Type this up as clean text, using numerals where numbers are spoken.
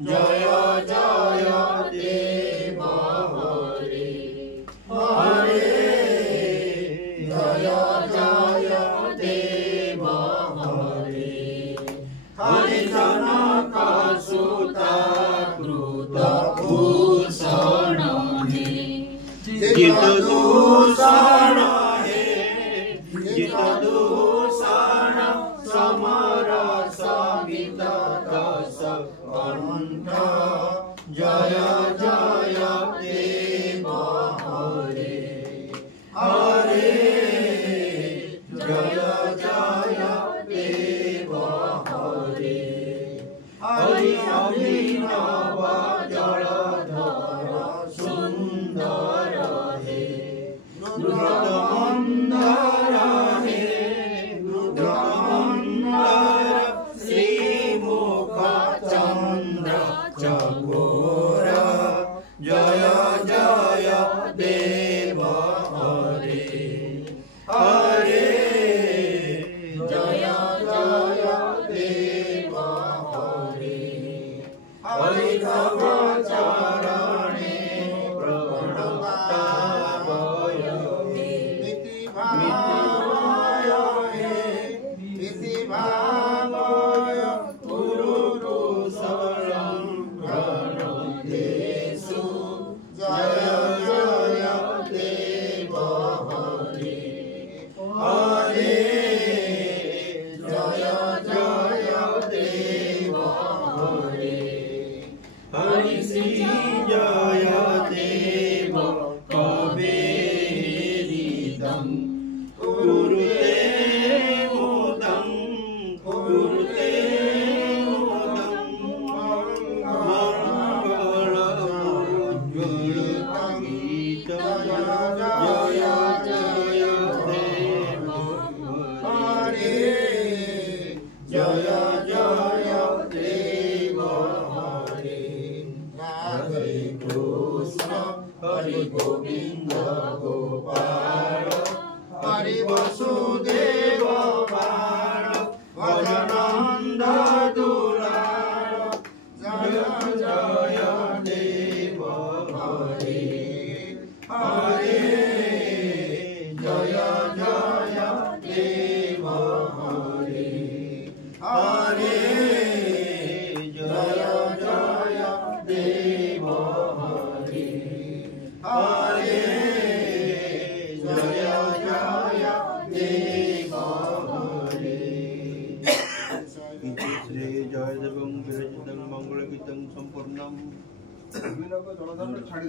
जय जय देव हरे हरे जय जय देव हरे हरि जनक सुता कृत भूषण जित दूषण हे जित दूषण समर संगीत दस कंठ जय जय देव हरे हरे जय जय देव हरे हरि अभिनव जलधर सुंदर हे रुद्रमंदर हे रुद्रमंदर श्रीमुख चंद्र चकोर जय जय देव हरे हरे जय जय देव हरे हरि तव चरणे प्रणतावय मिति भावय मिति भावय गुरु शरणं प्रणतेषु जय जय देव हरे हरे जय जय देव हरे हरि श्री जय देव कवेरिदं कुरुते मुदं कुरुते मुदं मंगलमुज्ज्वलगीत जय जय देव हरे जय जय देव हरे राधे कृष्ण हरि गोविंद गोपाल हरि वसुदेव बाल भजनंद दुलाल जय जय देव हरे हरे जय जय देव हरे हरे जय जय देव हरे हरे जय जय देव हरे श्री जयदेवं विरचितं मंगलगीतं संपूर्णम् जलधर छाड़ी